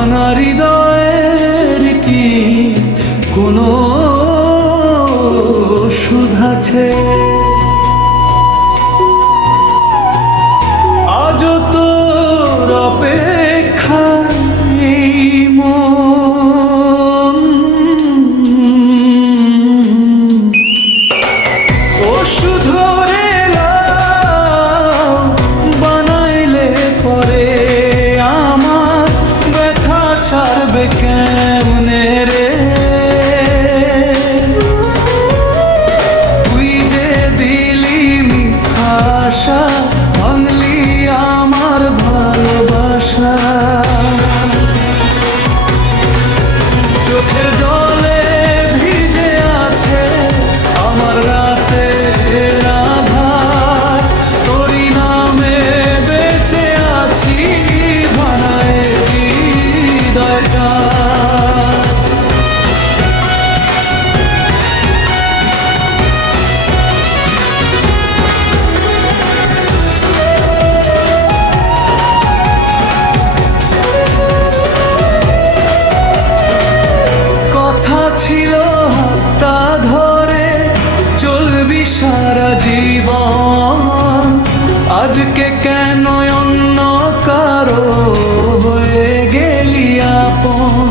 ভাঙা হৃদয়ের কি কোনো সুধ আছে? আজও তোর অপেক্ষায় এই মন ওষুধ বানাইলে পরে আমার ব্যথা সারবে কেমনে রে? তুই যে দিলি মিথ্যা আশা, ভাঙলি আমার ভালোবাসা। চোখের জলে ভিজে আছে আমার রাতের আধার, তোরই নামে বেঁচে আছি বানায় হৃদয়টা। ছিল হাতটা ধরে চলবি সারা জীবন, আজকে কেন অন্য কারো হয়ে গেলি আপন?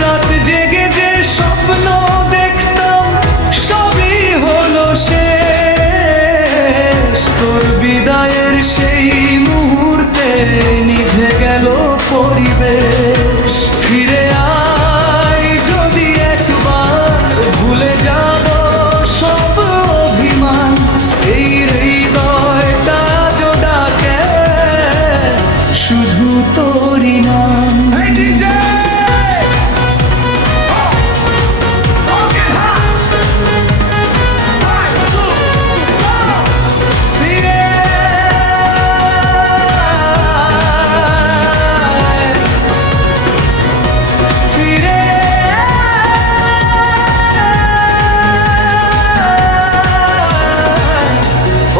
রাত জেগে যে স্বপ্ন দেখতাম সবই হলো শেষ, তোর বিদায়ের সেই মুহূর্তে নিভে গেল পরিবেশ। ফিরে ভুলে যাব সব অভিমান, এই হৃদয়টা জোড়াকে শুধু তোরই নাম।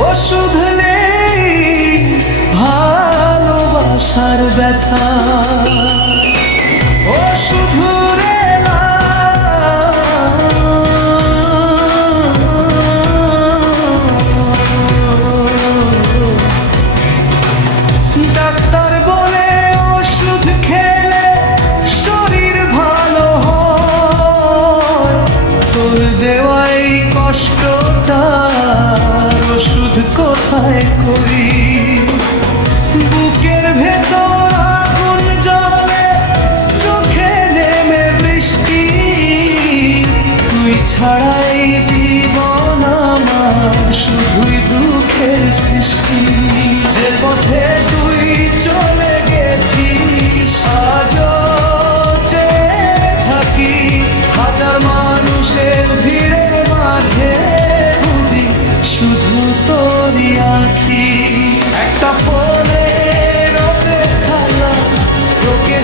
ওষুধ নেই ভালোবাসার ব্যথা, ওষুধ রে ডাক্তার বলে ওষুধ খেলে শরীর ভালো হয়, তোর দেওয়াই কষ্টটা ওষুধ কোথায় করি? বুকের ভেতর আগুন জ্বলে চোখে নেমে বৃষ্টি, তুই ছাড়াই জীবন আমার শুধুই দুঃখের সৃষ্টি। যে পথে তুই চলে গেছিস আজও চেয়ে থাকি হাজার মানুষের ভিড়ের মাঝে, শুধু তোরই আঁখি। একটা ফোনের অপেক্ষা তোকে